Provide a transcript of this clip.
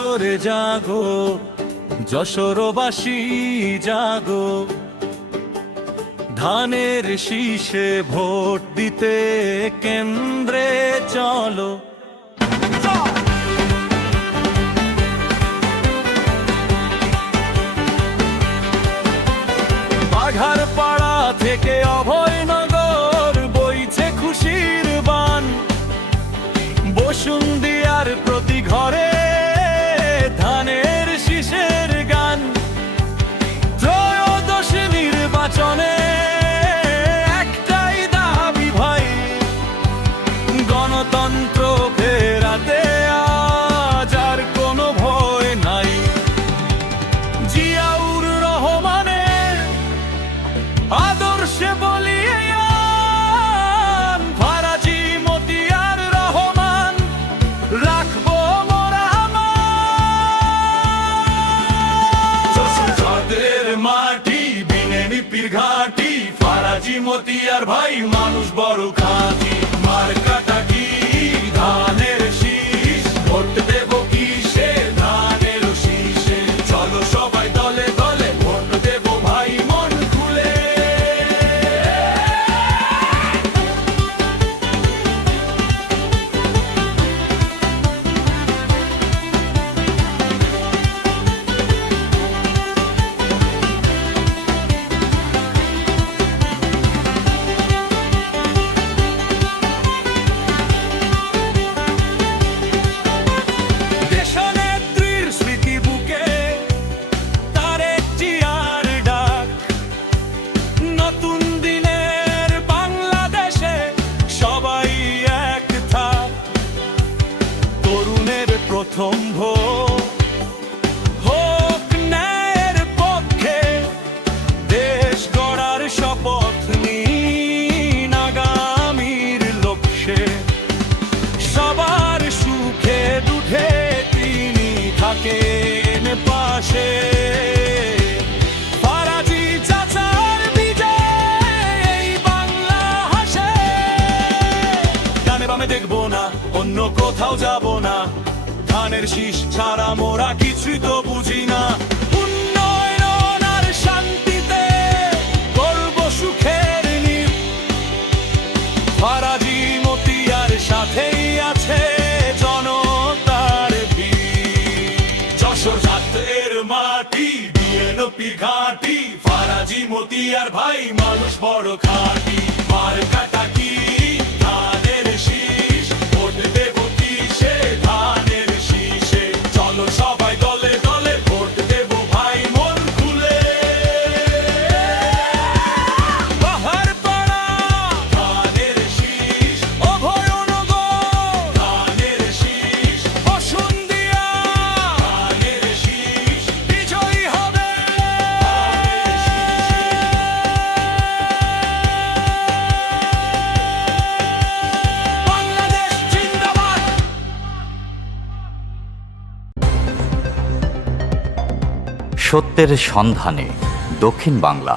করে জাগো, যশোরবাসী জাগো, ধানের শীষে ভোট দিতে কেন্দ্রে চলো। বাঘার পাড়া থেকে অভয়নগর বইছে খুশির বান, বসুন্ধিয়ার প্রতি ঘরে ধানের শীষের গান। ত্রয়োদশ নির্বাচনে একটাই দাবি ভাই, গণতন্ত্র ফেরাতে আজ আর কোনো ভয় নাই। জিয়াউর রহমানের আদর্শে বলিয়ে ফারাজি মতিয়ার রহমান রাখবো মোরা আমার। মাটি বিনেনি পীর ঘাটি, ফারাজি মতিয়ার ভাই মানুষ বড় খাঁটি। মার্কাটা কি ধানের শীষ, ভোট দেব কিসে ধানের শীষে। চলো সবাই দলে দলে ভোট দেব ভাই মন খুলে। দেশনেত্রীর স্মৃতি বুকে তার একটি আর ডাক, নতুন দিনের বাংলাদেশে সবাই এক থাক। তরুণের প্রথম ভোট হোক ন্যায়ের পক্ষে, দেশ গড়ার শপথ নিন আগামীর লক্ষ্যে। সবার সুখে দুঃখে তিনি থাকেন পাশে। ফারাজি চাচার বিজয় এই বাংলা হাসে। ডানে বামে দেখবো না, অন্য কোথাও যাব না, ধানের শীষ ছাড়া মোরা কিছুই তো বুঝি না। উন্নয়ন আর শান্তিতে গর্ব সুখের নীড়, ফারাজি মতিয়ার সাথেই আছে জনতার ভিড়। যশোর জাতের মাটি বিএনপি ঘাটি, ফারাজি মতিয়ার ভাই মানুষ বড় খাঁটি। মার্কাটা কি ধানের শীষ, ভোট দেব কিসে ধানের শীষে। চলো সবাই দলে দলে ভোট দেব ভাই মন খুলে। বাহার পাড়া ধানের শীষ, অভয়নগর ধানের শীষ, বসুন্ধিয়া ধানের শীষ, বিজয়ী হবে বাংলাদেশ জিন্দাবাদ। সত্যের সন্ধানে দক্ষিণ বাংলা।